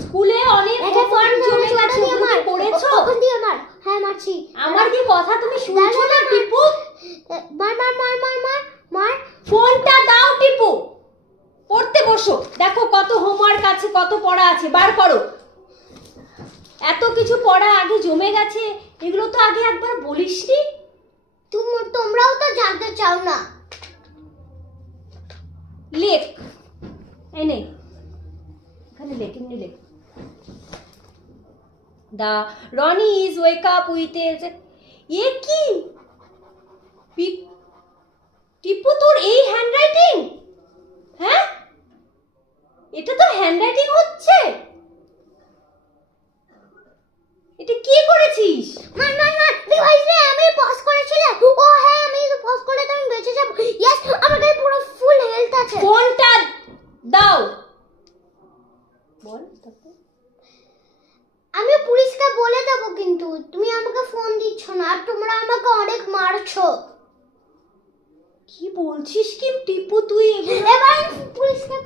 স্কুলে অনেক হোমওয়ার্ক জমে গেছে, তুমি করেছো? হ্যাঁ মারছি। আমার কি কথা তুমি শুনছো না টিপু? মার। ফোনটা দাও টিপু, পড়তে বসো। দেখো কত হোমওয়ার্ক আছে, কত পড়া আছে, বার করো। এত কিছু পড়া আগে জমে গেছে, এগুলো তো আগে একবার বলিসনি। তোমরাও তো জানতে চাও না। লেখ, এই নে, এখানে লেখ, এমনি লেখ। The Ronnie is wake up with a কি টিপু, তোর এই হ্যান্ডরাইটিং? হ্যাঁ, এটা তো হ্যান্ডরাইটিং হচ্ছে। এটা কি করেছিস? আমি পজ করেছিলাম। ও হ্যাঁ, আমি তো পজ করে তো আমি বেঁচে যাব। ইয়েস, আমার কাছে পুরো ফুল হেলথ আছে। ফোনটা দাও। বল তারপর। আমি পুলিশকে বলে দেব, কিন্তু তুমি আমাকে ফোন দিচ্ছ না, আর তোমরা আমাকে অনেক মারছো। কি বলছিস কি টিপু তুই? এবার পুলিশকে